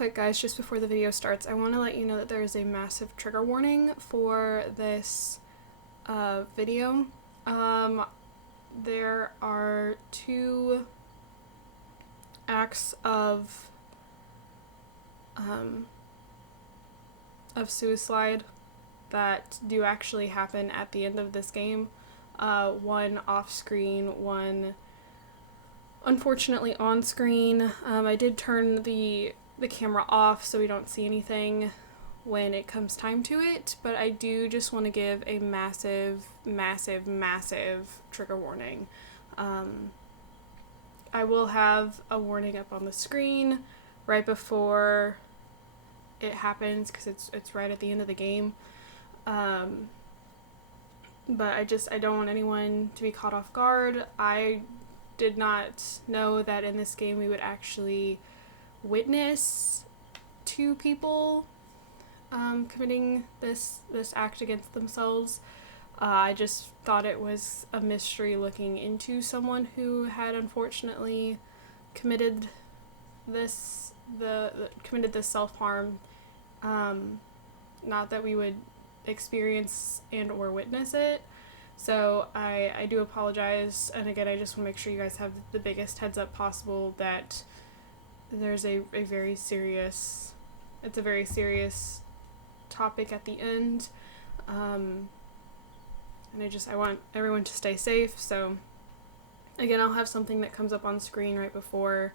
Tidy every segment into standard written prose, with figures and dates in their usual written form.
quick, guys, just before the video starts, I want to let you know that there is a massive trigger warning for this video. There are 2 acts of Suislide that do actually happen at the end of this game. One off screen, one unfortunately on screen. I did turn the camera off so we don't see anything when it comes time to it, but I do just want to give a massive trigger warning. I will have a warning up on the screen right before it happens because it's right at the end of the game. But I don't want anyone to be caught off guard. I did not know that in this game we would actually witness 2 people committing this act against themselves. I just thought it was a mystery looking into someone who had unfortunately committed this self-harm. Not that we would experience and or witness it. So I do apologize, and again, I just want to make sure you guys have the biggest heads up possible that there's a very serious topic at the end, and I want everyone to stay safe. So again, I'll have something that comes up on screen right before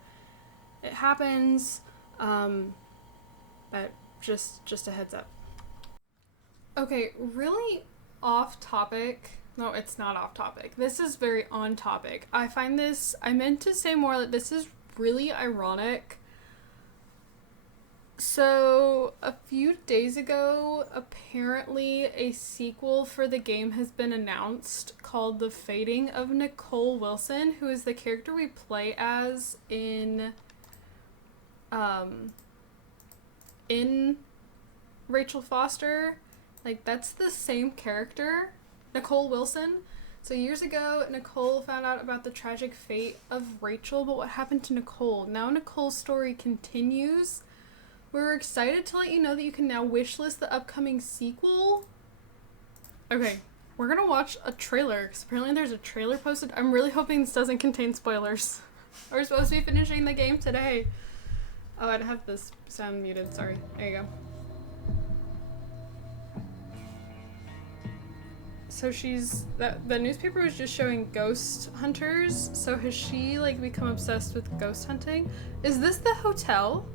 it happens, but just a heads up. Okay, really off topic. No, it's not off topic. This is very on topic. I meant to say more that this is really ironic. So, a few days ago, apparently a sequel for the game has been announced called The Fading of Nicole Wilson, who is the character we play as in Rachel Foster. Like, that's the same character, Nicole Wilson. So years ago, Nicole found out about the tragic fate of Rachel, but what happened to Nicole? Now Nicole's story continues. We're excited to let you know that you can now wishlist the upcoming sequel. Okay, we're gonna watch a trailer, because apparently there's a trailer posted. I'm really hoping this doesn't contain spoilers. We're supposed to be finishing the game today. Oh, I'd have this sound muted, sorry. There you go. So the newspaper was just showing ghost hunters. So has she like become obsessed with ghost hunting? Is this the hotel?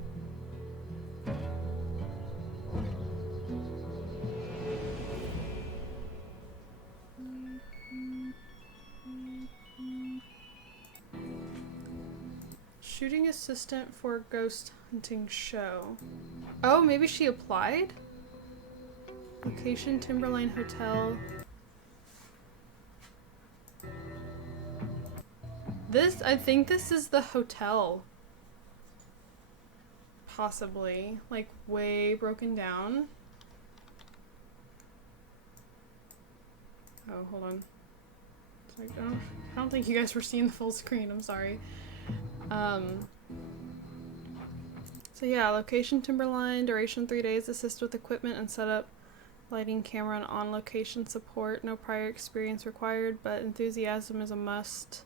Shooting assistant for ghost hunting show. Oh, maybe she applied? Location, Timberline Hotel. I think this is the hotel. Possibly. Like, way broken down. Oh, hold on. It's like, oh, I don't think you guys were seeing the full screen. I'm sorry. So yeah, location, Timberline, duration 3 days, assist with equipment and setup, lighting, camera, and on-location support. No prior experience required, but enthusiasm is a must.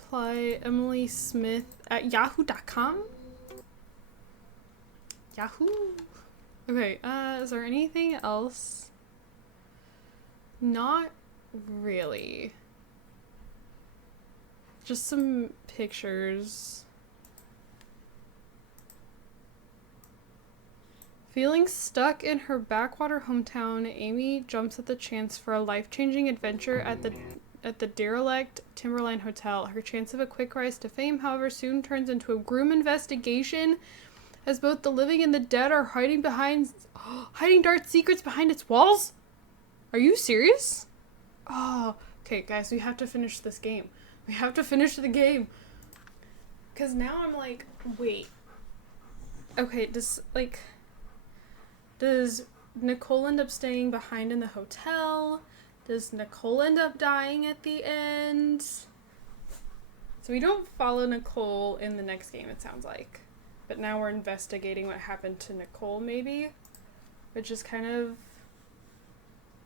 Apply Emily Smith at yahoo.com? Yahoo! Okay, is there anything else? Not really. Just some pictures. Feeling stuck in her backwater hometown, Amy jumps at the chance for a life-changing adventure at the derelict Timberline Hotel. Her chance of a quick rise to fame, however, soon turns into a grim investigation as both the living and the dead are hiding dark secrets behind its walls. Are you serious? Oh, okay, guys, we have to finish this game. We have to finish the game. Because now I'm like, wait. Okay, does Nicole end up staying behind in the hotel? Does Nicole end up dying at the end? So we don't follow Nicole in the next game, it sounds like. but now we're investigating what happened to Nicole, maybe? Which is kind of...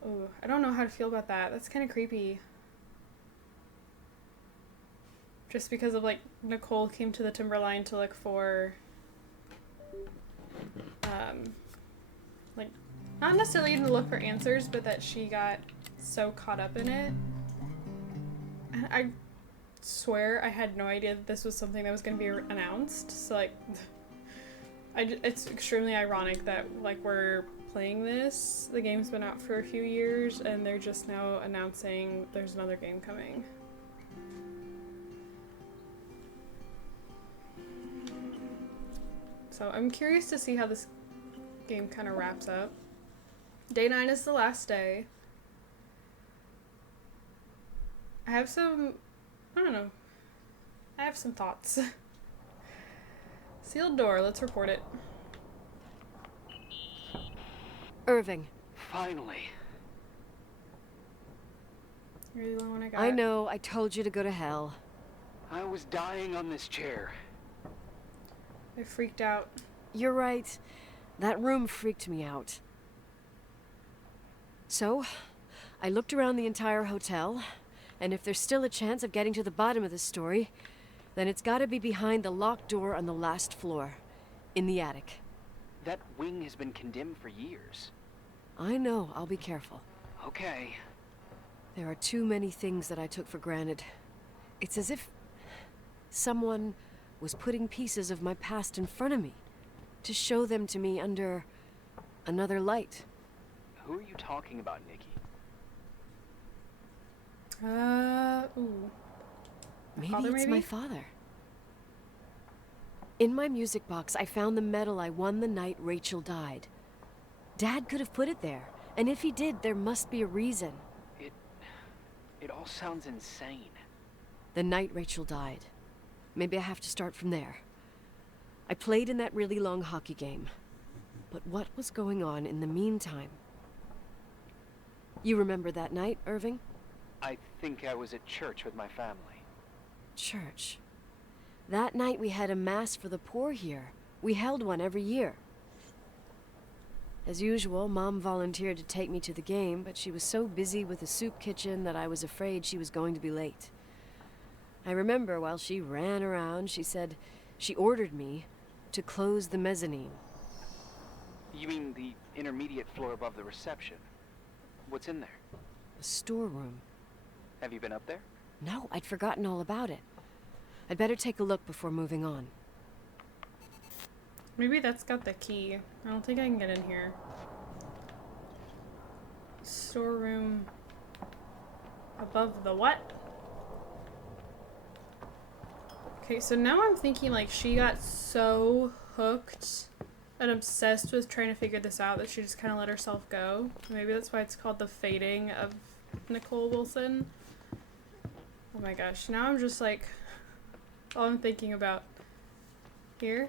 Oh, I don't know how to feel about that. That's kind of creepy. Just because of, like, Nicole came to the Timberline to look for... like, not necessarily even to look for answers, but that she got so caught up in it. And I swear I had no idea that this was something that was going to be announced. So, like, it's extremely ironic that, like, we're playing this. The game's been out for a few years, and they're just now announcing there's another game coming. So I'm curious to see how this game kind of wraps up. Day 9 is the last day. I have some, I don't know, I have some thoughts. Sealed door, let's report it. Irving. Finally. You're the only one I got. I know, I told you to go to hell. I was dying on this chair. I freaked out. You're right. That room freaked me out. So, I looked around the entire hotel, and if there's still a chance of getting to the bottom of the story, then it's gotta be behind the locked door on the last floor, in the attic. That wing has been condemned for years. I know, I'll be careful. Okay. There are too many things that I took for granted. It's as if someone was putting pieces of my past in front of me, to show them to me under another light. Who are you talking about, Nikki? Ooh. Maybe Father, it's my father. In my music box, I found the medal I won the night Rachel died. Dad could have put it there, and if he did, there must be a reason. It all sounds insane. The night Rachel died. Maybe I have to start from there. I played in that really long hockey game. But what was going on in the meantime? You remember that night, Irving? I think I was at church with my family. Church. That night we had a mass for the poor here. We held one every year. As usual, Mom volunteered to take me to the game, but she was so busy with the soup kitchen that I was afraid she was going to be late. I remember while she ran around, she said she ordered me to close the mezzanine. You mean the intermediate floor above the reception? What's in there? A storeroom. Have you been up there? No, I'd forgotten all about it. I'd better take a look before moving on. Maybe that's got the key. I don't think I can get in here. Storeroom above the what? Okay, so now I'm thinking like she got so hooked and obsessed with trying to figure this out that she just kind of let herself go. Maybe that's why it's called the fading of Nicole Wilson. Oh my gosh, now I'm just like, all I'm thinking about here.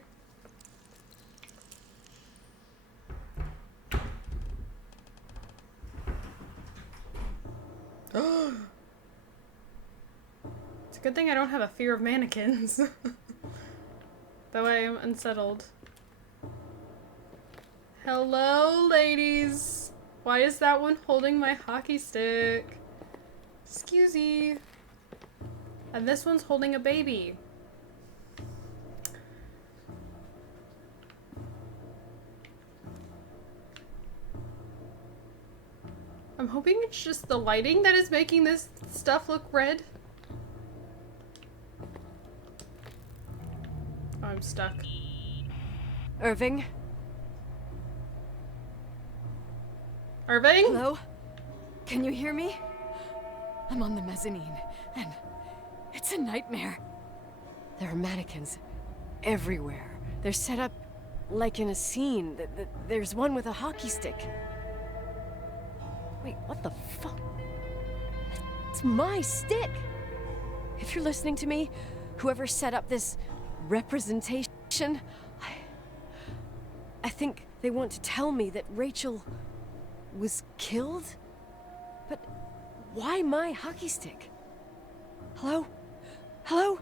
It's a good thing I don't have a fear of mannequins. That way I'm unsettled. Hello, ladies. Why is that one holding my hockey stick? Excusey. And this one's holding a baby. I'm hoping it's just the lighting that is making this stuff look red. Oh, I'm stuck. Irving? Irving? Hello? Can you hear me? I'm on the mezzanine, and it's a nightmare. There are mannequins everywhere. They're set up like in a scene. There's one with a hockey stick. Wait, what the fuck? It's my stick! If you're listening to me, whoever set up this representation, I think they want to tell me that Rachel was killed? But why my hockey stick? Hello? Hello?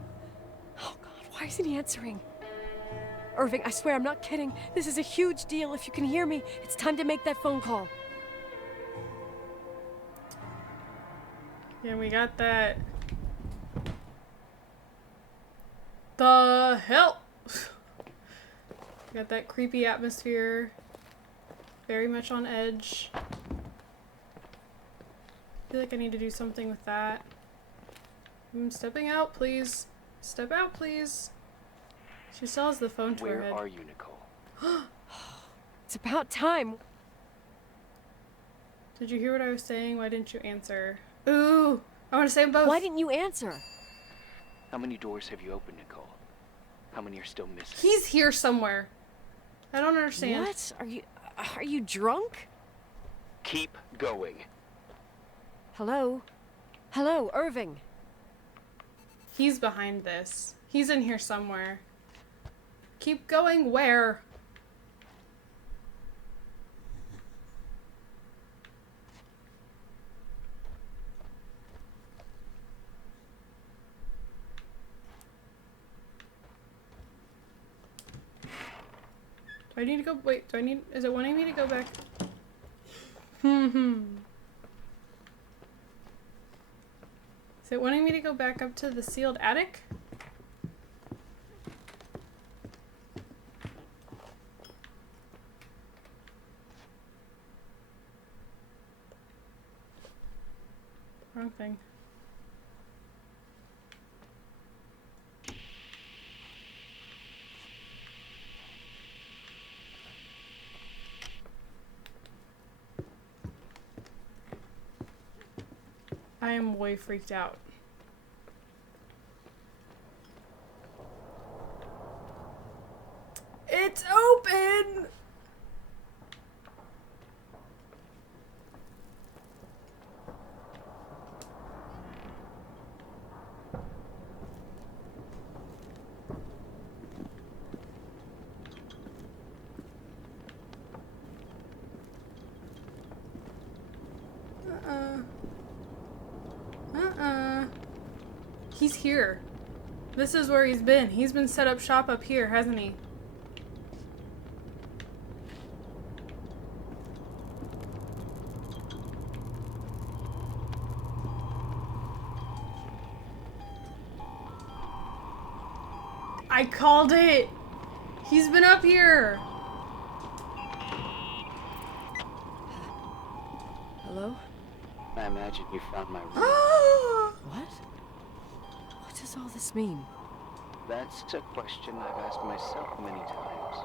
Oh God, why isn't he answering? Irving, I swear I'm not kidding. This is a huge deal. If you can hear me, it's time to make that phone call. Yeah, we got that. The hell? Got that creepy atmosphere. Very much on edge. I feel like I need to do something with that. I'm stepping out, please. Step out, please. She still has the phone to her head. Where are you, Nicole? It's about time. Did you hear what I was saying? Why didn't you answer? Ooh! I want to say them both. Why didn't you answer? How many doors have you opened, Nicole? How many are still missing? He's here somewhere. I don't understand. What? Are you drunk? Keep going. Hello? Hello, Irving. He's behind this. He's in here somewhere. Keep going where? Do I need to go? Wait, is it wanting me to go back? Is it wanting me to go back up to the sealed attic? Wrong thing. I am way freaked out. It's open! He's here. This is where he's been. He's been set up shop up here, hasn't he? I called it! He's been up here! Hello? I imagine you found my room. What? What does all this mean? That's a question I've asked myself many times.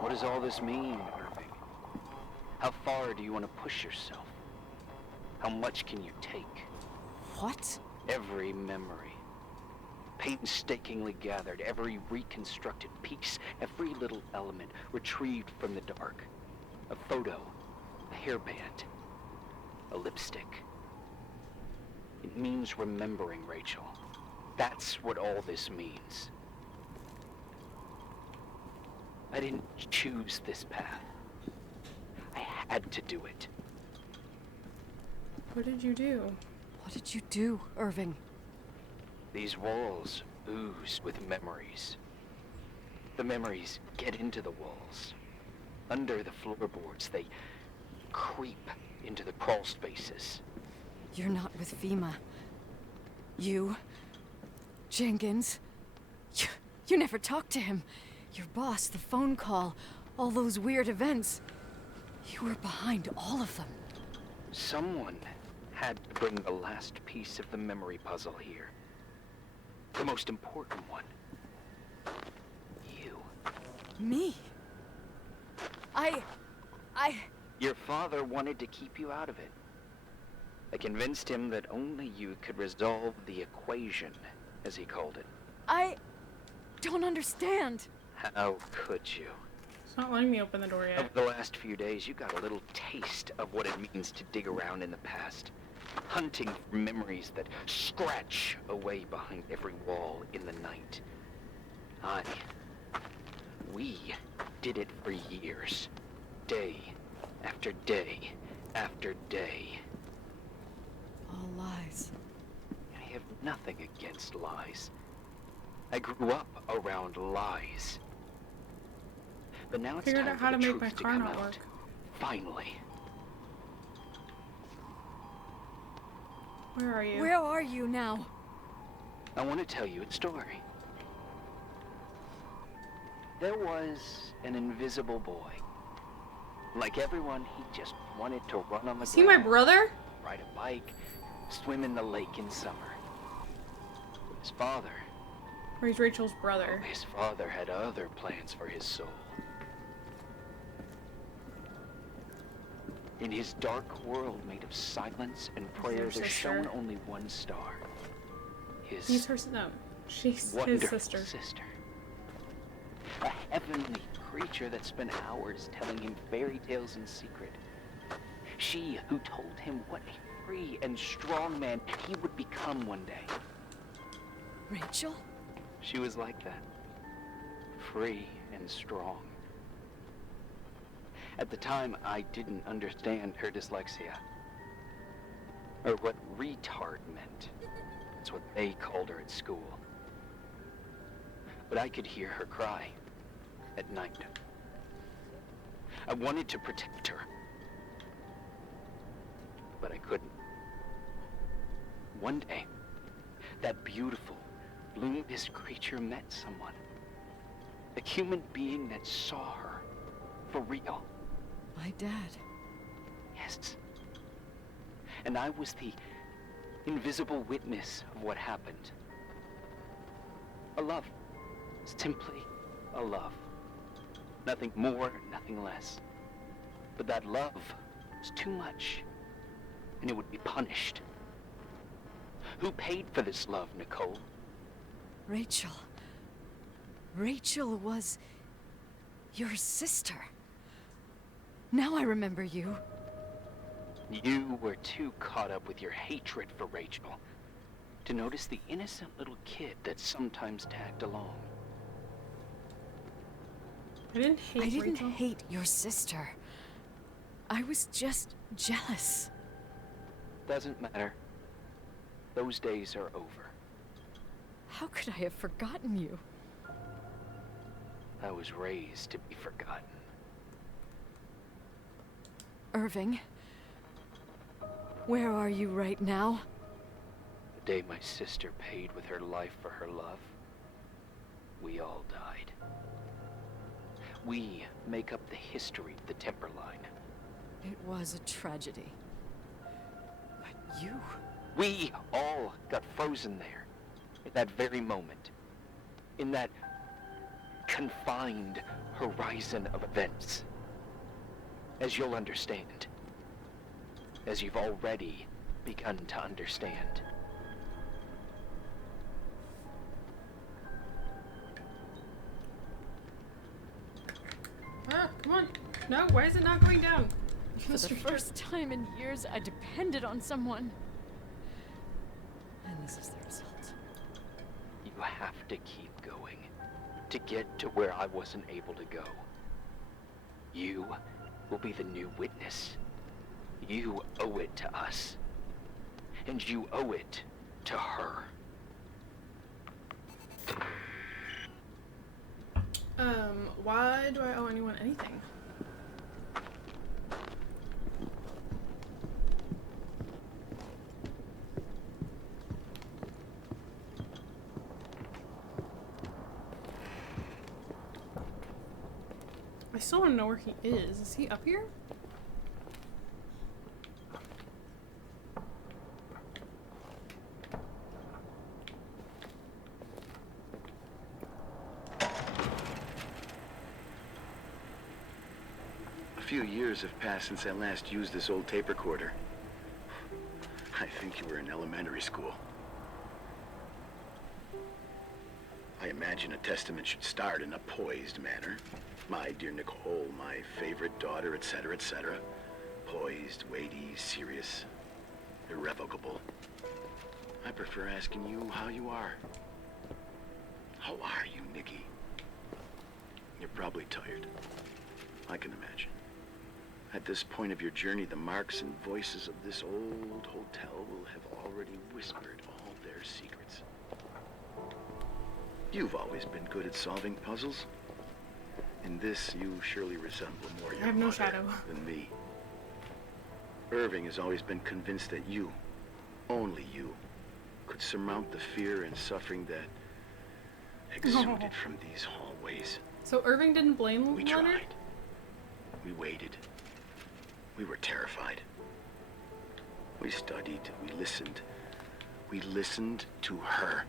What does all this mean, Irving? How far do you want to push yourself? How much can you take? What? Every memory. Painstakingly gathered, every reconstructed piece, every little element retrieved from the dark. A photo, a hairband, a lipstick. It means remembering, Rachel. That's what all this means. I didn't choose this path. I had to do it. What did you do? What did you do, Irving? These walls ooze with memories. The memories get into the walls. Under the floorboards, they creep into the crawl spaces. You're not with FEMA. You... Jenkins... You never talked to him. Your boss, the phone call, all those weird events. You were behind all of them. Someone had to bring the last piece of the memory puzzle here. The most important one. You. Me? Your father wanted to keep you out of it. I convinced him that only you could resolve the equation, as he called it. I don't understand. How could you? It's not letting me open the door yet. Over the last few days, you got a little taste of what it means to dig around in the past. Hunting for memories that scratch away behind every wall in the night. We did it for years. Day after day after day. All lies. I have nothing against lies. I grew up around lies. But now it's Figured time out for how the to make truth my to car come not out. work. Finally. Where are you? Where are you now? I want to tell you a story. There was an invisible boy. Like everyone, he just wanted to run on the Is he my ground, brother? ride a bike, swim in the lake in summer. His father, Or he's Rachel's brother? his father had other plans for his soul. In his dark world made of silence and prayer, your there sister? shone only one star. He's His her. No, she's his wonderful sister. sister. A heavenly creature that spent hours telling him fairy tales in secret. She who told him what a free and strong man he would become one day. Rachel? She was like that. Free and strong. At the time, I didn't understand her dyslexia. Or what retard meant. That's what they called her at school. But I could hear her cry at night. I wanted to protect her. But I couldn't. One day, that beautiful, luminous creature met someone. A human being that saw her for real. My dad. Yes. And I was the invisible witness of what happened. A love. Simply a love. Nothing more, nothing less. But that love was too much, and it would be punished. Who paid for this love, Nicole? Rachel. Rachel was your sister. Now I remember you. You were too caught up with your hatred for Rachel to notice the innocent little kid that sometimes tagged along. I didn't hate I didn't Rachel. hate your sister. I was just jealous. Doesn't matter. Those days are over. How could I have forgotten you? I was raised to be forgotten. Irving, where are you right now? The day my sister paid with her life for her love, we all died. We make up the history of the Timberline. It was a tragedy. But you... We all got frozen there, in that very moment, in that confined horizon of events. As you'll understand, as you've already begun to understand. Ah, come on. No, why is it not going down? For the first time in years, I depended on someone. And this is the result. You have to keep going to get to where I wasn't able to go. You will be the new witness. You owe it to us. And you owe it to her. Why do I owe anyone anything? I still want to know where he is. Is he up here? A few years have passed since I last used this old tape recorder. I think you were in elementary school. I imagine a testament should start in a poised manner. My dear Nicole, my favorite daughter, etc., etc. Poised, weighty, serious, irrevocable. I prefer asking you how you are. How are you, Nikki? You're probably tired. I can imagine. At this point of your journey, the marks and voices of this old hotel will have already whispered all their secrets. You've always been good at solving puzzles. In this, you surely resemble more your I have no mother shadow. than me. Irving has always been convinced that you, only you, could surmount the fear and suffering that exuded from these hallways. So Irving didn't blame We Leonard? tried. We waited. We were terrified. We studied. We listened. We listened to her.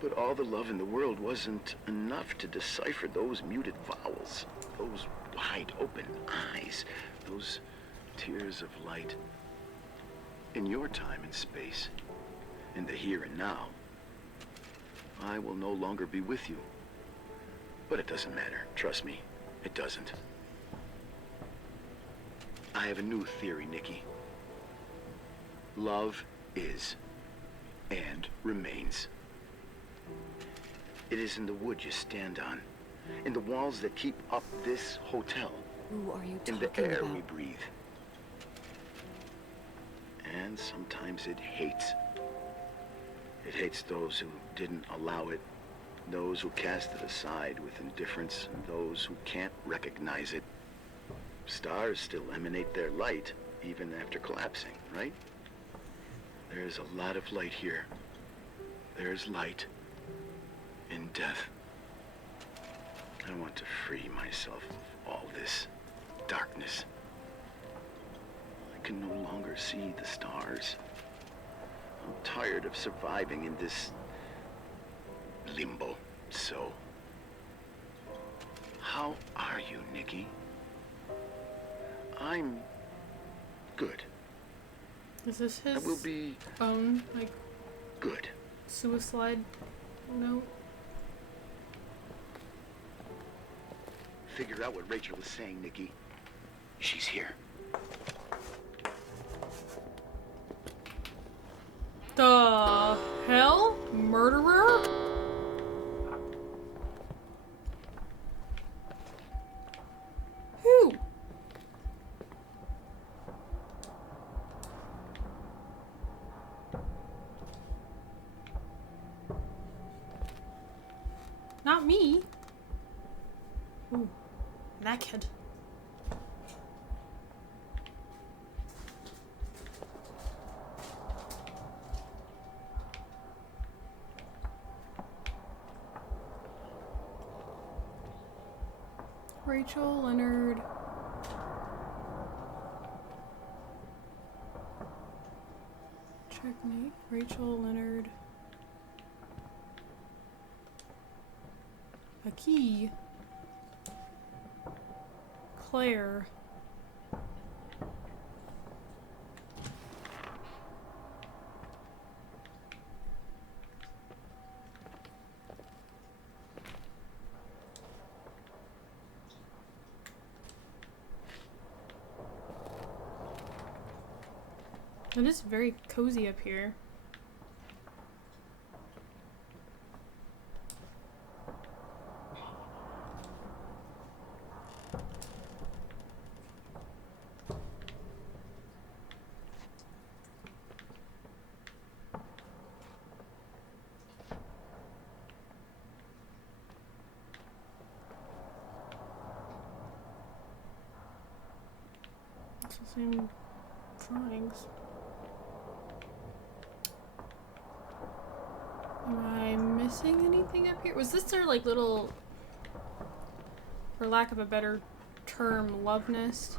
But all the love in the world wasn't enough to decipher those muted vowels, those wide open eyes, those tears of light. In your time and space, in the here and now, I will no longer be with you. But it doesn't matter. Trust me, it doesn't. I have a new theory, Nikki. Love is and remains. It is in the wood you stand on, in the walls that keep up this hotel, Who are you in talking the air about? we breathe. And sometimes it hates. It hates those who didn't allow it, those who cast it aside with indifference, and those who can't recognize it. Stars still emanate their light, even after collapsing, right? There's a lot of light here. There's light in death. I want to free myself of all this darkness. I can no longer see the stars. I'm tired of surviving in this limbo. So, how are you, Nikki? I'm good. Is this I his will be own, like, good. Suislide note? Figure out what Rachel was saying, Nikki. She's here. The hell? Murderer? Who? Not me. Ooh, that kid. Rachel, Leonard. Checkmate. Rachel, Leonard. A key. Claire. It is very cozy up here. It's the same drawings. Am I missing anything up here? Was this their, like, little, for lack of a better term, love nest?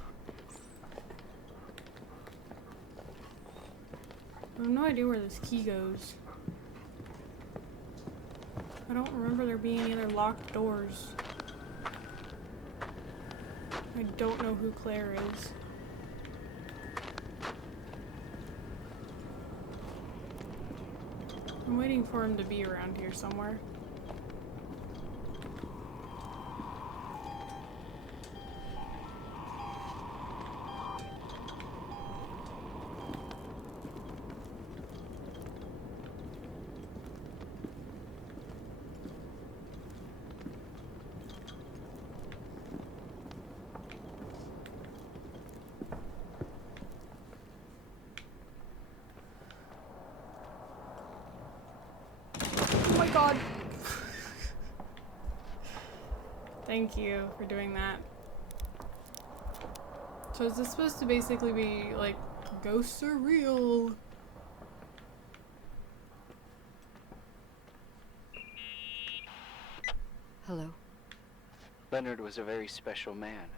I have no idea where this key goes. I don't remember there being any other locked doors. I don't know who Claire is. I'm waiting for him to be around here somewhere. Oh my god. Thank you for doing that. So is this supposed to basically be like ghosts are real? Hello? Leonard was a very special man.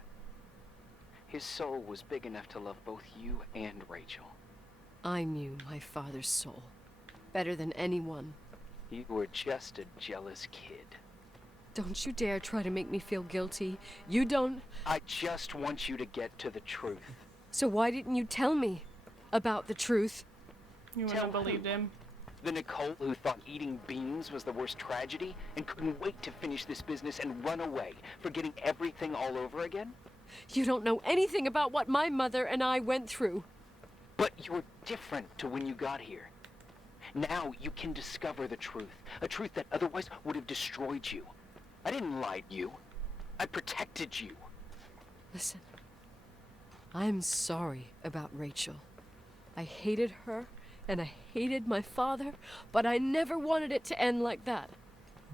His soul was big enough to love both you and Rachel. I knew my father's soul better than anyone. You were just a jealous kid. Don't you dare try to make me feel guilty. You don't... I just want you to get to the truth. So why didn't you tell me about the truth? You wouldn't Tell have believed who? him. The Nicole who thought eating beans was the worst tragedy and couldn't wait to finish this business and run away, forgetting everything all over again? You don't know anything about what my mother and I went through. But you're different to when you got here. Now you can discover the truth, a truth that otherwise would have destroyed you. I didn't lie to you. I protected you. Listen, I'm sorry about Rachel. I hated her, and I hated my father, but I never wanted it to end like that.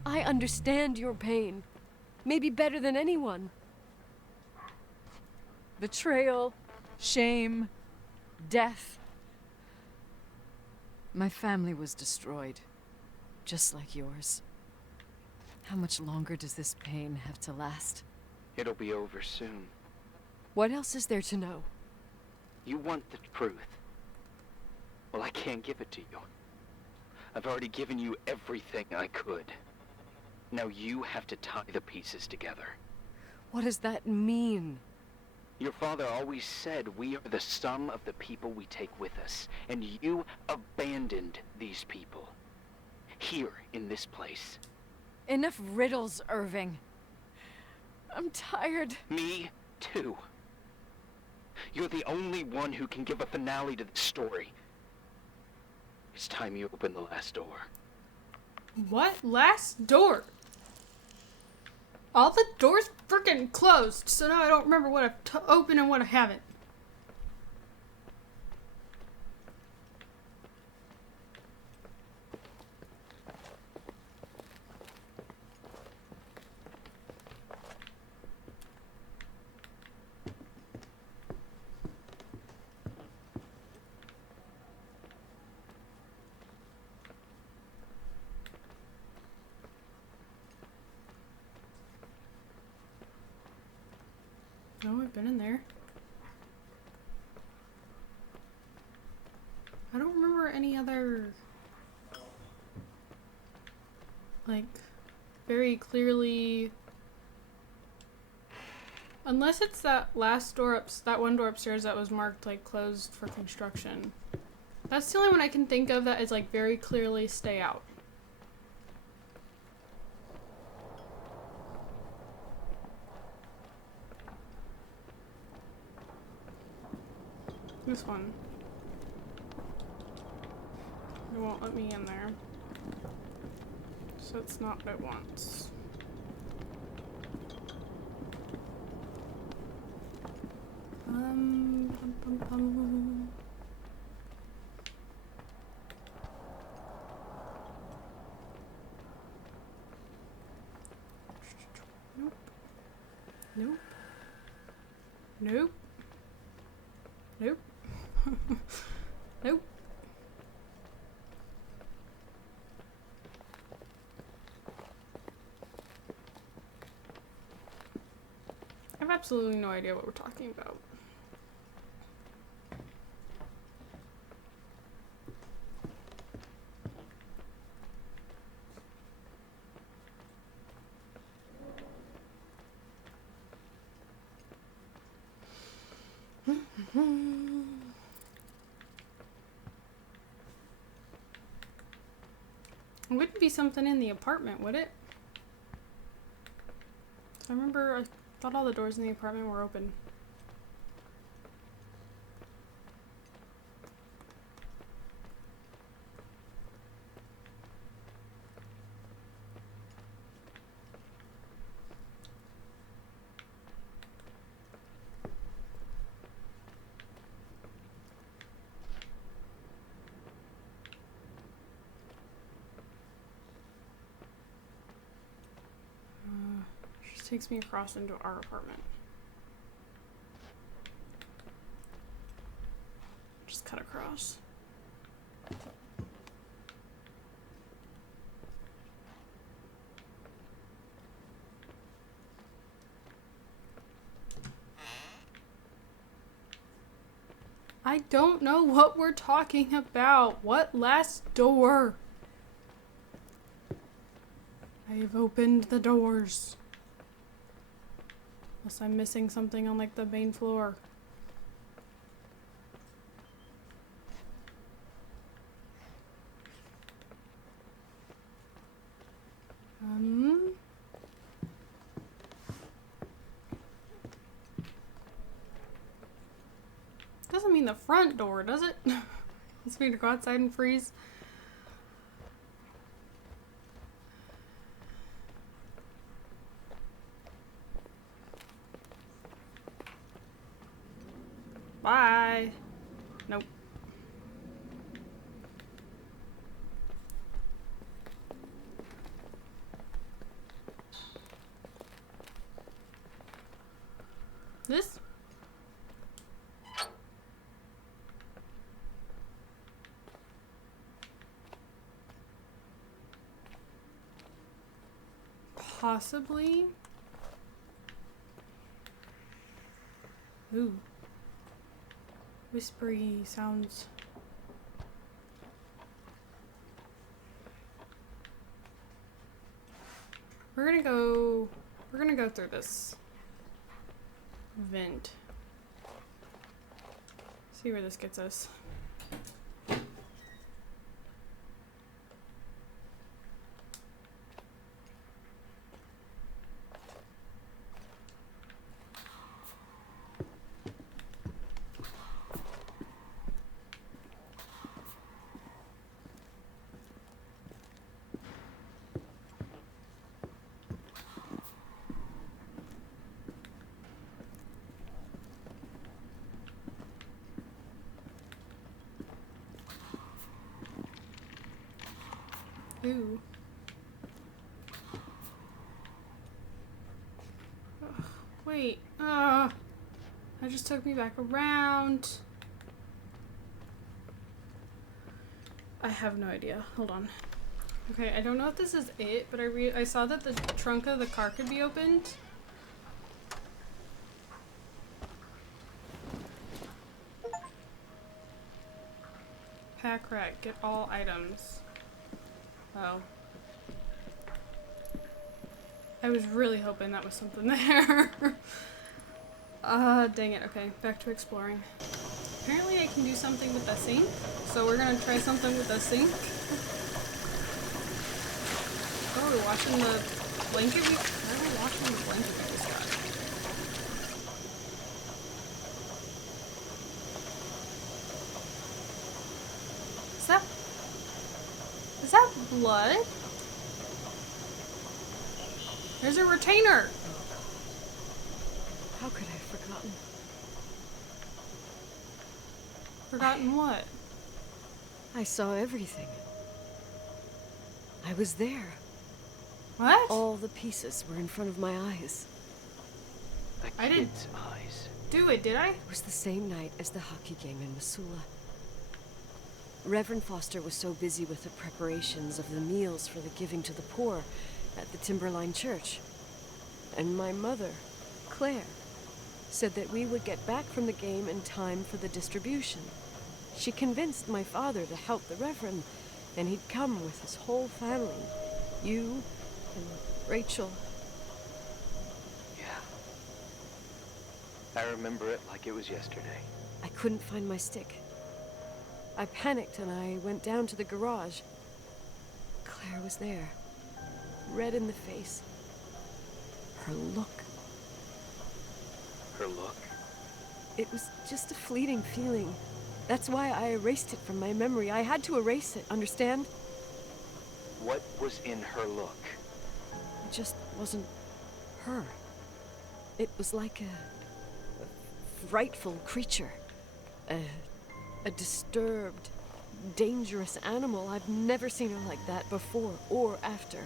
I understand your pain, maybe better than anyone. Betrayal, shame, death. My family was destroyed, just like yours. How much longer does this pain have to last? It'll be over soon. What else is there to know? You want the truth. Well, I can't give it to you. I've already given you everything I could. Now you have to tie the pieces together. What does that mean? Your father always said we are the sum of the people we take with us, and you abandoned these people. Here, in this place. Enough riddles, Irving. I'm tired. Me, too. You're the only one who can give a finale to this story. It's time you open the last door. What? Last door? All the doors freaking closed, so now I don't remember what I've opened and what I haven't. No, I've been in there. I don't remember any other, like, very clearly, unless it's that last door that one door upstairs that was marked like closed for construction. That's the only one I can think of that is like very clearly stay out. This one. It won't let me in there. So it's not what it wants. Bum, bum, bum. Nope. Nope. Nope. Nope. Nope. I have absolutely no idea what we're talking about. It wouldn't be something in the apartment, would it? So I remember I thought all the doors in the apartment were open. takes me across into our apartment. Just cut across. I don't know what we're talking about. What last door? I have opened the doors. Unless I'm missing something on like the main floor. Doesn't mean the front door, does it? It's me to go outside and freeze. Bye. Nope. This? Possibly. Ooh. Whispery sounds. We're gonna go through this vent. See where this gets us. Ooh. Ugh, wait. That just took me back around. I have no idea. Hold on. Okay, I don't know if this is it, but I saw that the trunk of the car could be opened. Pack rat. Get all items. Oh. I was really hoping that was something there. Dang it. Okay, back to exploring. Apparently I can do something with the sink, so we're gonna try something with the sink. Oh, we're washing the blanket why are we washing the blanket we just got? Is that blood? There's a retainer! How could I have forgotten? Forgotten what? I saw everything. I was there. What? All the pieces were in front of my eyes. A I didn't- kid's eyes. Do it, did I? It was the same night as the hockey game in Missoula. Reverend Foster was so busy with the preparations of the meals for the giving to the poor at the Timberline Church. And my mother, Claire, said that we would get back from the game in time for the distribution. She convinced my father to help the Reverend, and he'd come with his whole family. You and Rachel. Yeah. I remember it like it was yesterday. I couldn't find my stick. I panicked and I went down to the garage. Claire was there, red in the face. Her look. Her look. It was just a fleeting feeling. That's why I erased it from my memory. I had to erase it, understand? What was in her look? It just wasn't her. It was like a frightful creature. A disturbed, dangerous animal. I've never seen her like that before or after.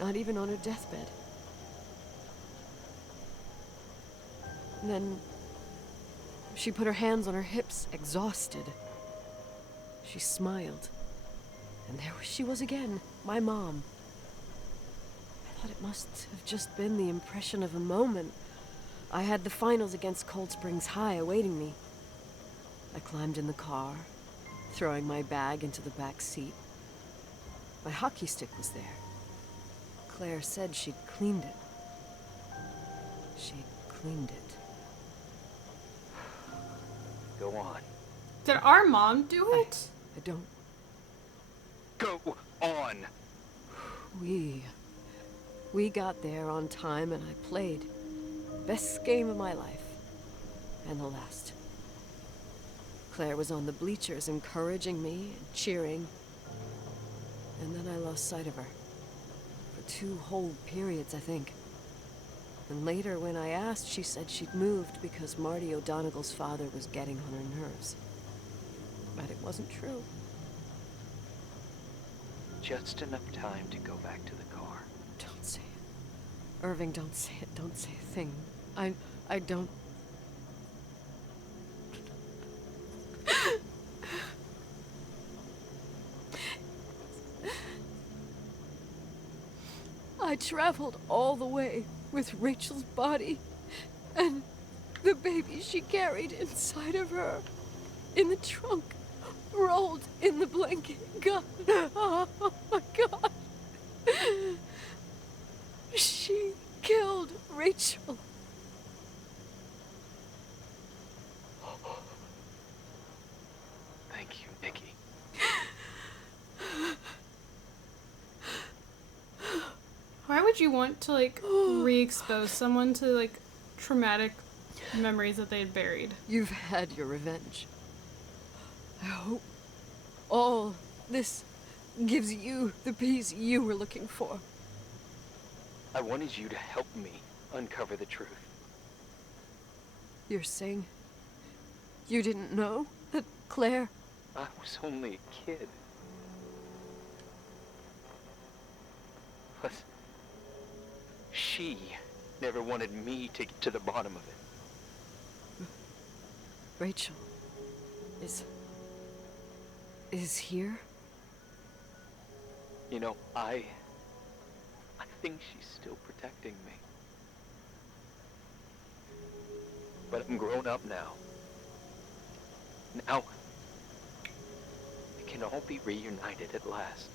Not even on her deathbed. And then she put her hands on her hips, exhausted. She smiled. And there she was again, my mom. I thought it must have just been the impression of a moment. I had the finals against Cold Springs High awaiting me. I climbed in the car, throwing my bag into the back seat. My hockey stick was there. Claire said she'd cleaned it. She'd cleaned it. Go on. Did our mom do it? I don't... Go on! We got there on time and I played. Best game of my life. And the last. Claire was on the bleachers encouraging me and cheering. And then I lost sight of her. For 2 whole periods, I think. And later, when I asked, she said she'd moved because Marty O'Donegal's father was getting on her nerves. But it wasn't true. Just enough time to go back to the car. Don't say it. Irving, don't say it. Don't say a thing. I don't... I traveled all the way with Rachel's body and the baby she carried inside of her in the trunk, rolled in the blanket. God, oh my God. She killed Rachel. Thank you, Nikki. Why would you want to, like, re-expose someone to, like, traumatic memories that they had buried? You've had your revenge. I hope all this gives you the peace you were looking for. I wanted you to help me uncover the truth. You're saying you didn't know that Claire... I was only a kid. Plus, she never wanted me to get to the bottom of it. Rachel is here? You know, I think she's still protecting me. But I'm grown up now. Now, we can all be reunited at last.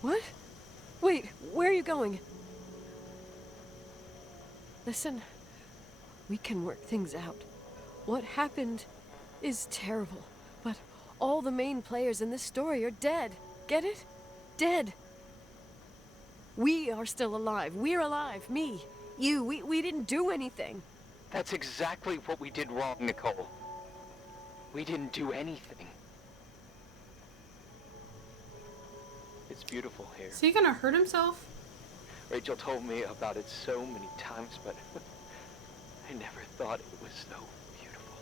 What? Wait, where are you going? Listen, we can work things out. What happened is terrible, but all the main players in this story are dead. Get it? Dead. We are still alive. We're alive. Me, you, we didn't do anything. That's exactly what we did wrong, Nicole. We didn't do anything. It's beautiful here. Is he gonna hurt himself? Rachel told me about it so many times, but I never thought it was so beautiful.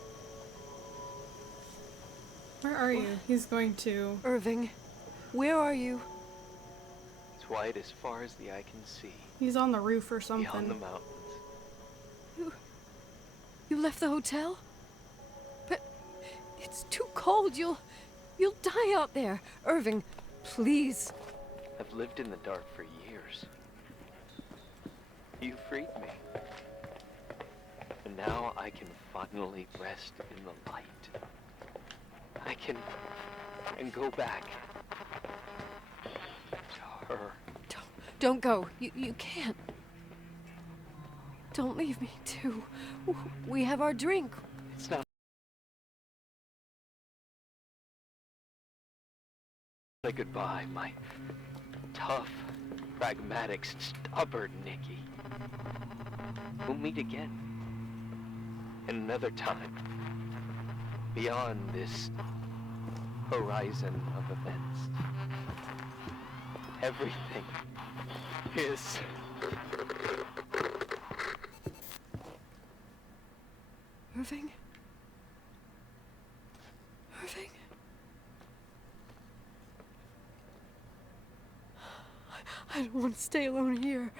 Where are you? He's going to... Irving, where are you? It's white as far as the eye can see. He's on the roof or something. Beyond the mountains. You left the hotel? But it's too cold. You'll die out there. Irving, please. I've lived in the dark for years. You freed me. And now I can finally rest in the light. I can go back to her. Don't go. You can't. Don't leave me, too. We have our drink. It's not a goodbye, my tough, pragmatic, stubborn Nikki. We'll meet again. In another time. Beyond this horizon of events. Everything is... Irving? Irving? I don't want to stay alone here.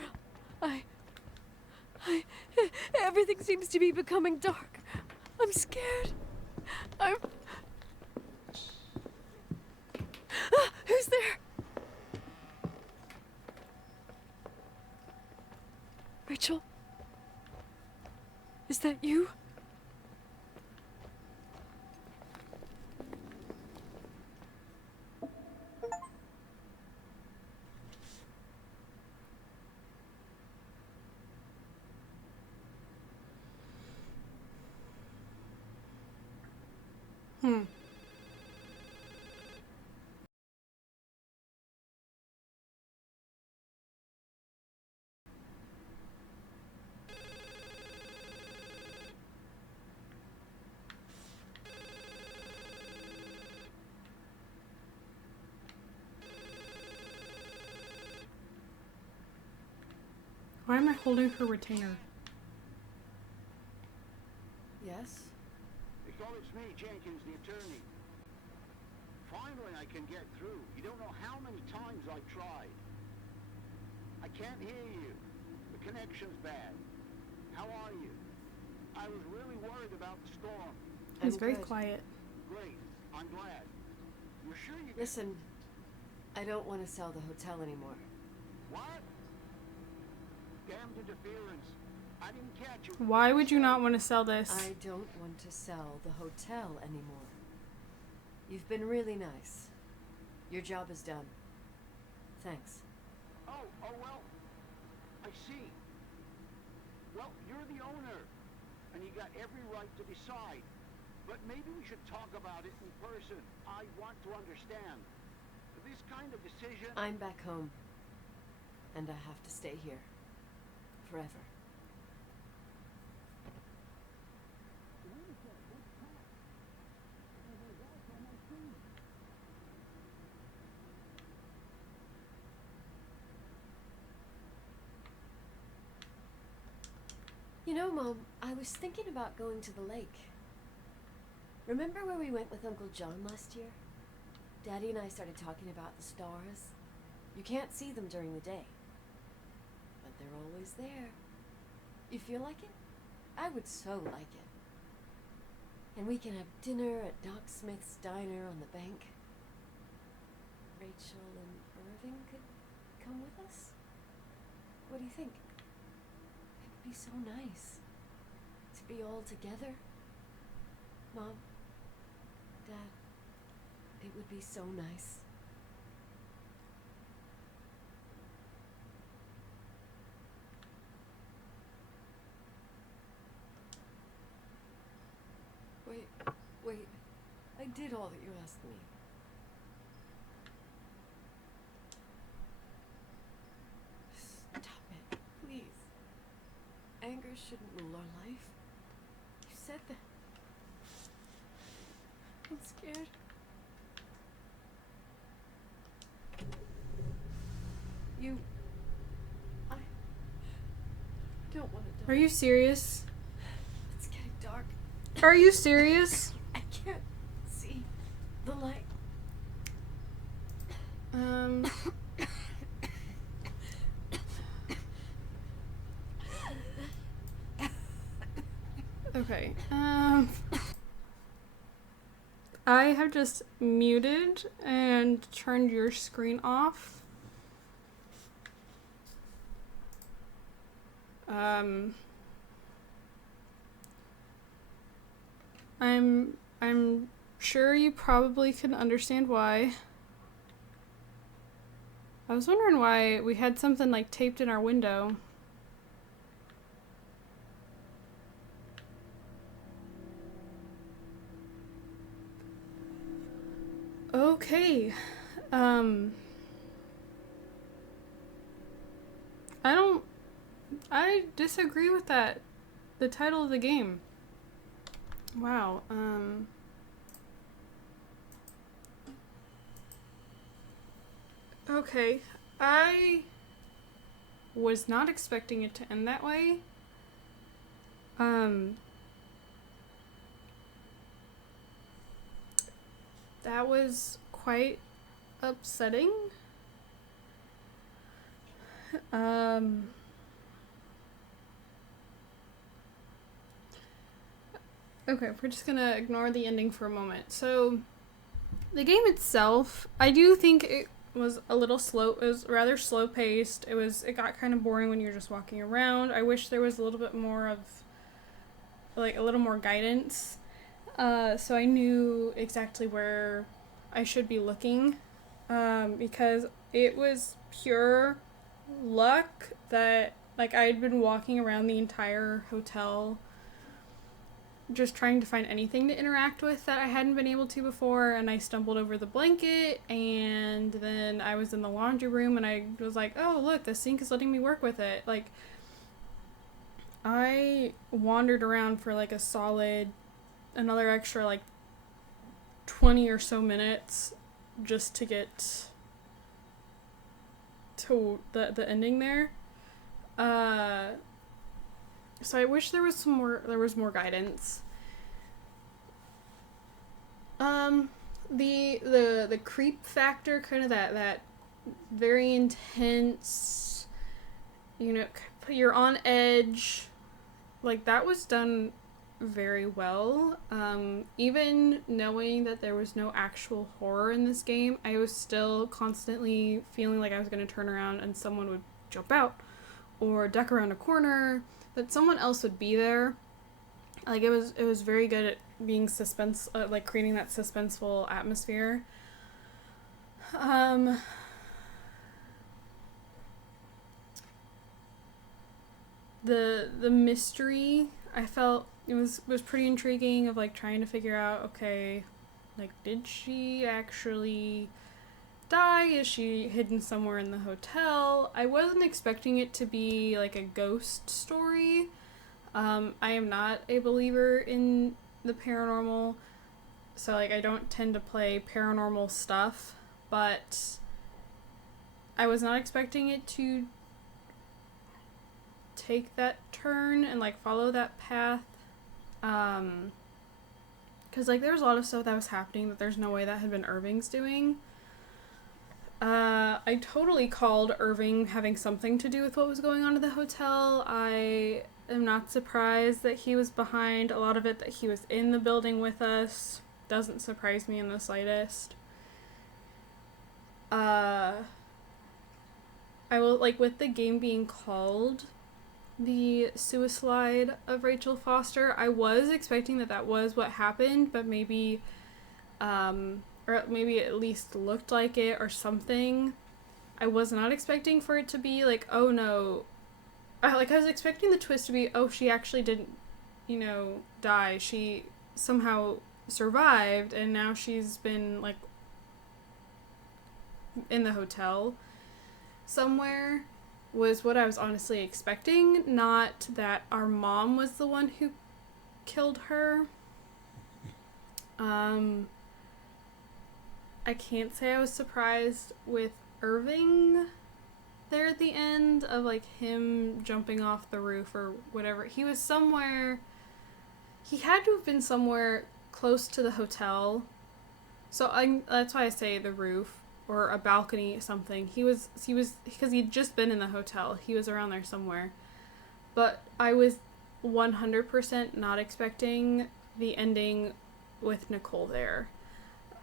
Everything seems to be becoming dark. I'm scared. I'm... who's there? Rachel? Is that you? Why am I holding her retainer? Yes? Nicole, it's me, Jenkins, the attorney. Finally, I can get through. You don't know how many times I've tried. I can't hear you. The connection's bad. How are you? I was really worried about the storm. He's I'm very good. quiet. Great. I'm glad. You're sure you... Listen, I don't want to sell the hotel anymore. What? Damned interference. I didn't catch you. Why would you not want to sell this? I don't want to sell the hotel anymore. You've been really nice. Your job is done. Thanks. Oh, well. I see. Well, you're the owner, and you got every right to decide. But maybe we should talk about it in person. I want to understand. This kind of decision... I'm back home. And I have to stay here. Forever. You know, Mom, I was thinking about going to the lake. Remember where we went with Uncle John last year? Daddy and I started talking about the stars. You can't see them during the day, but they're always there. You feel like it? I would so like it. And we can have dinner at Doc Smith's diner on the bank. Rachel and Irving could come with us? What do you think? It would be so nice to be all together. Mom, Dad, it would be so nice. Wait. I did all that you asked me. Stop it, please. Anger shouldn't rule our life. You said that. I'm scared. I don't want to die. Are you serious? It's getting dark. Are you serious? I can't see the light. Okay. I have just muted and turned your screen off. I'm sure you probably can understand why. I was wondering why we had something like taped in our window. Okay. I disagree with that. The title of the game. Wow. Okay. I was not expecting it to end that way. That was quite upsetting. Okay, we're just gonna ignore the ending for a moment. So, the game itself, I do think it was a little slow. It was rather slow paced. It got kind of boring when you're just walking around. I wish there was a little bit more of, like, a little more guidance. So I knew exactly where I should be looking. Because it was pure luck that, like, I had been walking around the entire hotel just trying to find anything to interact with that I hadn't been able to before, and I stumbled over the blanket, and then I was in the laundry room, and I was like, oh, look, the sink is letting me work with it. Like, I wandered around for, like, a solid, another extra, like, 20 or so minutes just to get to the ending there. So I wish there was more guidance. The creep factor, kind of that very intense, you're on edge, like, that was done very well. Even knowing that there was no actual horror in this game, I was still constantly feeling like I was going to turn around and someone would jump out or duck around a corner, that someone else would be there. Like, it was very good at being like creating that suspenseful atmosphere. The mystery, I felt it was pretty intriguing, of, like, trying to figure out, okay, like, did she actually die? Is she hidden somewhere in the hotel? I wasn't expecting it to be, like, a ghost story. I am not a believer in the paranormal, so, like, I don't tend to play paranormal stuff, but I was not expecting it to take that turn and, like, follow that path. Because, like, there's a lot of stuff that was happening that there's no way that had been Irving's doing. I totally called Irving having something to do with what was going on at the hotel. I am not surprised that he was behind a lot of it, that he was in the building with us. Doesn't surprise me in the slightest. I will, like, with the game being called the Suislide of Rachel Foster, I was expecting that was what happened, but maybe, or maybe it at least looked like it or something. I was not expecting for it to be like, oh no. I was expecting the twist to be, oh, she actually didn't, die. She somehow survived, and now she's been, like, in the hotel somewhere, was what I was honestly expecting. Not that our mom was the one who killed her. I can't say I was surprised with Irving there at the end, of, like, him jumping off the roof or whatever. He was somewhere, he had to have been somewhere close to the hotel. So that's why I say the roof or a balcony, something. He was because he'd just been in the hotel. He was around there somewhere. But I was 100% not expecting the ending with Nicole there.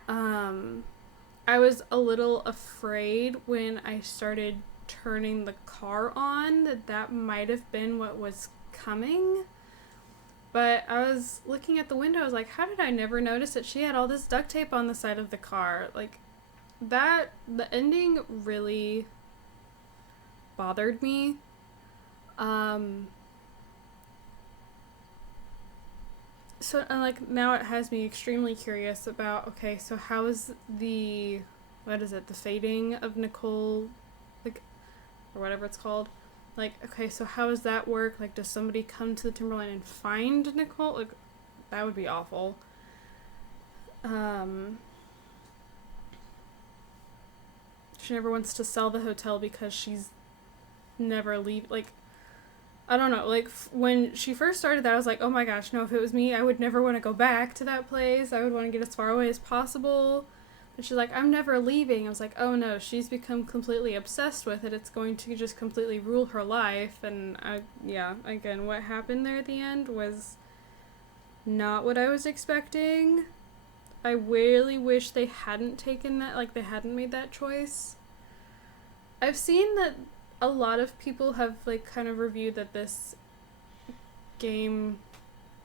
I was a little afraid when I started turning the car on that might have been what was coming. But I was looking at the window, I was like, how did I never notice that she had all this duct tape on the side of the car? Like, the ending really bothered me. So, like, now it has me extremely curious about, okay, so how is the fading of Nicole, like, or whatever it's called, like, okay, so how does that work? Like, does somebody come to the Timberline and find Nicole? Like, that would be awful. She never wants to sell the hotel because she's never like, I don't know, like, when she first started that, I was like, oh my gosh, no, if it was me, I would never want to go back to that place. I would want to get as far away as possible. But she's like, I'm never leaving. I was like, oh no, she's become completely obsessed with it. It's going to just completely rule her life. And again, what happened there at the end was not what I was expecting. I really wish they hadn't taken that, like, they hadn't made that choice. I've seen that a lot of people have, like, kind of reviewed that this game,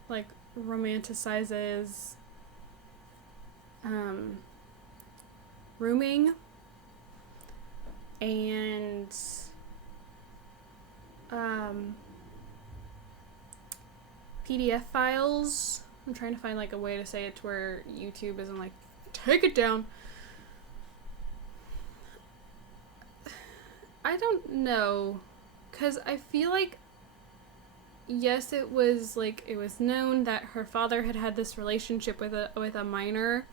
like, romanticizes, rooming, and, PDF files. I'm trying to find, like, a way to say it to where YouTube isn't like, take it down. I don't know, because I feel like, yes, it was, like, it was known that her father had this relationship with a minor,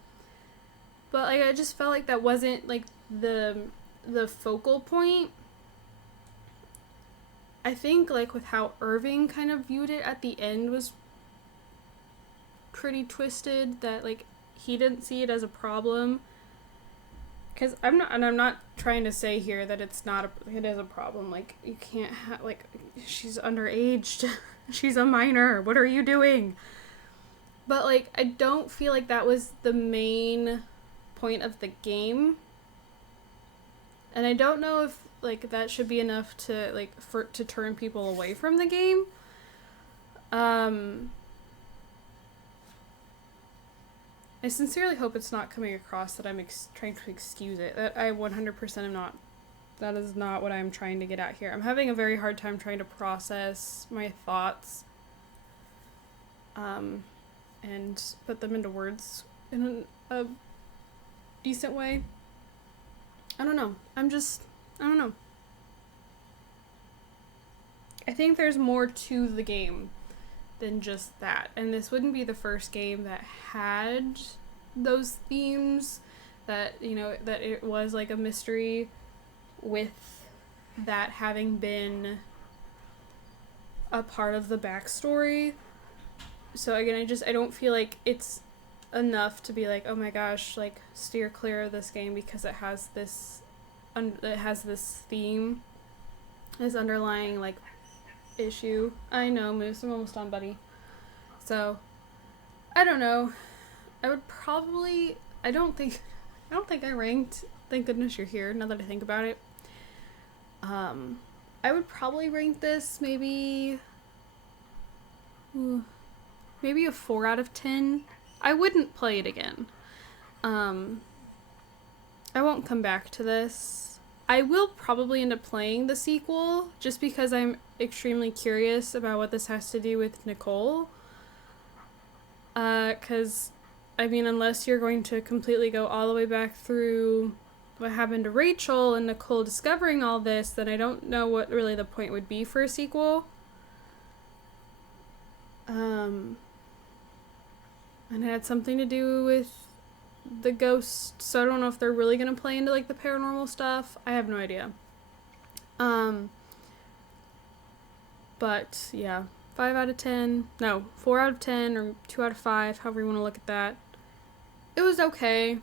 but, like, I just felt like that wasn't, like, the focal point. I think, like, with how Irving kind of viewed it at the end was pretty twisted, that, like, he didn't see it as a problem. Because I'm not trying to say here that it is a problem. Like, you can't have, like, she's underage. She's a minor. What are you doing? But, like, I don't feel like that was the main point of the game. And I don't know if, like, that should be enough to, like, to turn people away from the game. I sincerely hope it's not coming across that I'm trying to excuse it. That I 100% am not. That is not what I'm trying to get at here. I'm having a very hard time trying to process my thoughts, and put them into words in a decent way. I don't know. I don't know. I think there's more to the game than just that. And this wouldn't be the first game that had those themes, that, you know, that it was like a mystery with that having been a part of the backstory. So again, I don't feel like it's enough to be like, oh my gosh, like, steer clear of this game because it has this theme, this underlying, like, issue. I know, Moose, I'm almost done, buddy. So, I don't know. I would probably, I don't think I ranked, thank goodness you're here, now that I think about it. I would probably rank this maybe a 4 out of 10. I wouldn't play it again. I won't come back to this. I will probably end up playing the sequel, just because I'm extremely curious about what this has to do with Nicole. 'Cause, I mean, unless you're going to completely go all the way back through what happened to Rachel and Nicole discovering all this, then I don't know what really the point would be for a sequel. And it had something to do with the ghost, so I don't know if they're really gonna play into, like, the paranormal stuff. I have no idea. But yeah, 5 out of 10, no, 4 out of 10, or 2 out of 5, however you want to look at that. It was okay.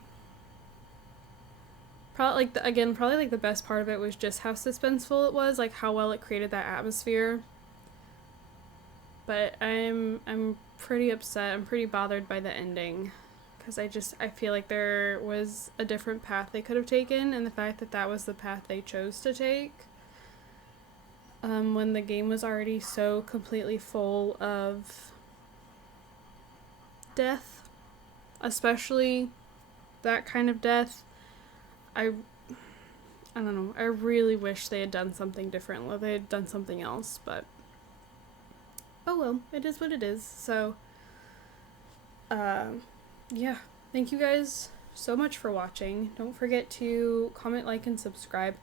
Probably, like, the best part of it was just how suspenseful it was, like, how well it created that atmosphere. But I'm pretty upset, I'm pretty bothered by the ending, because I feel like there was a different path they could have taken, and the fact that that was the path they chose to take, when the game was already so completely full of death, especially that kind of death. I don't know, I really wish they had done something different, or they had done something else, but oh well, it is what it is. So, yeah, thank you guys so much for watching. Don't forget to comment, like, and subscribe.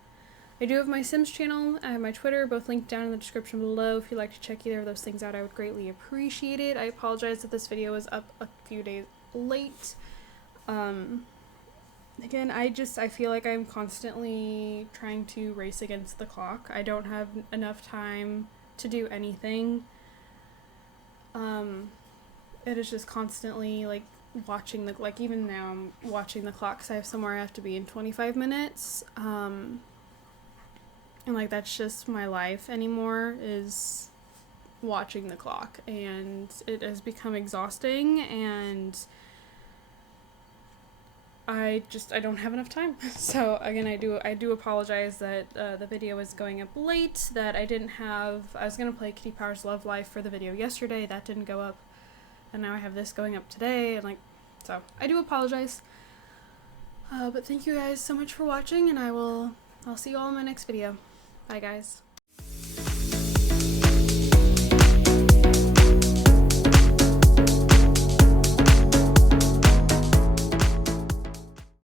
I do have my Sims channel, I have my Twitter, both linked down in the description below. If you'd like to check either of those things out, I would greatly appreciate it. I apologize that this video was up a few days late. Again, I feel like I'm constantly trying to race against the clock. I don't have enough time to do anything. It is just constantly, like, watching like, even now I'm watching the clock because I have somewhere I have to be in 25 minutes. And, like, that's just my life anymore, is watching the clock, and it has become exhausting, and I don't have enough time. So again, I do apologize that the video is going up late, that I was gonna play Kitty Power's Love Life for the video yesterday, that didn't go up, and now I have this going up today, and like, so I do apologize. But thank you guys so much for watching, and I'll see you all in my next video. Bye guys.